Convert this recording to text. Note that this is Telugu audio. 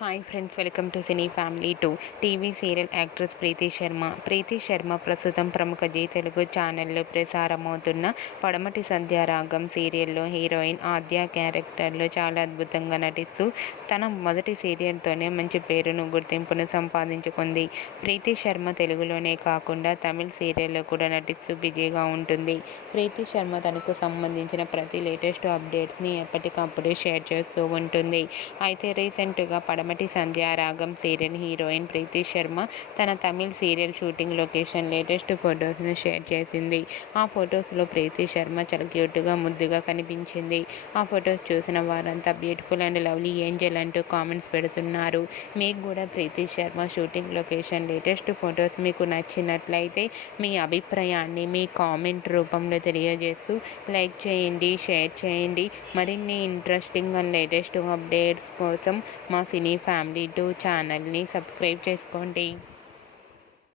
Hi friends, welcome to cine family 2. TV serial actress Preethi Sharma ప్రస్తుతం ప్రముఖ జీ తెలుగు ఛానల్లో ప్రసారమవుతున్న పడమటి సంధ్యారాగం సీరియల్లో హీరోయిన్ ఆద్య క్యారెక్టర్లో చాలా అద్భుతంగా నటిస్తూ తన మొదటి సీరియల్తోనే మంచి పేరును గుర్తింపును సంపాదించుకుంది. ప్రీతి శర్మ తెలుగులోనే కాకుండా తమిళ సీరియల్లో కూడా నటిస్తూ బిజీగా ఉంటుంది. ప్రీతి శర్మ తనకు సంబంధించిన ప్రతి లేటెస్ట్ అప్డేట్స్ని ఎప్పటికప్పుడు షేర్ చేస్తూ ఉంటుంది. అయితే రీసెంట్గా పడమటి సంధ్యారాగం సీరియల్ హీరోయిన్ ప్రీతి శర్మ తన Tamil serial shooting location latest ఫొటోస్ను షేర్ చేసింది. ఆ ఫొటోస్లో ప్రీతి శర్మ చాలా క్యూట్గా ముద్దుగా కనిపించింది. ఆ ఫొటోస్ చూసిన వారంతా బ్యూటిఫుల్ అండ్ లవ్లీ ఏంజల్ అంటూ కామెంట్స్ పెడుతున్నారు. మీకు కూడా Preethi Sharma shooting location latest photos మీకు నచ్చినట్లయితే మీ అభిప్రాయాన్ని మీ కామెంట్ రూపంలో తెలియజేస్తూ లైక్ చేయండి, షేర్ చేయండి. మరిన్ని ఇంట్రెస్టింగ్ అండ్ లేటెస్ట్ అప్డేట్స్ కోసం మా సినీ ఫ్యామిలీ 2 ఛానల్ని సబ్స్క్రైబ్ చేసుకోండి.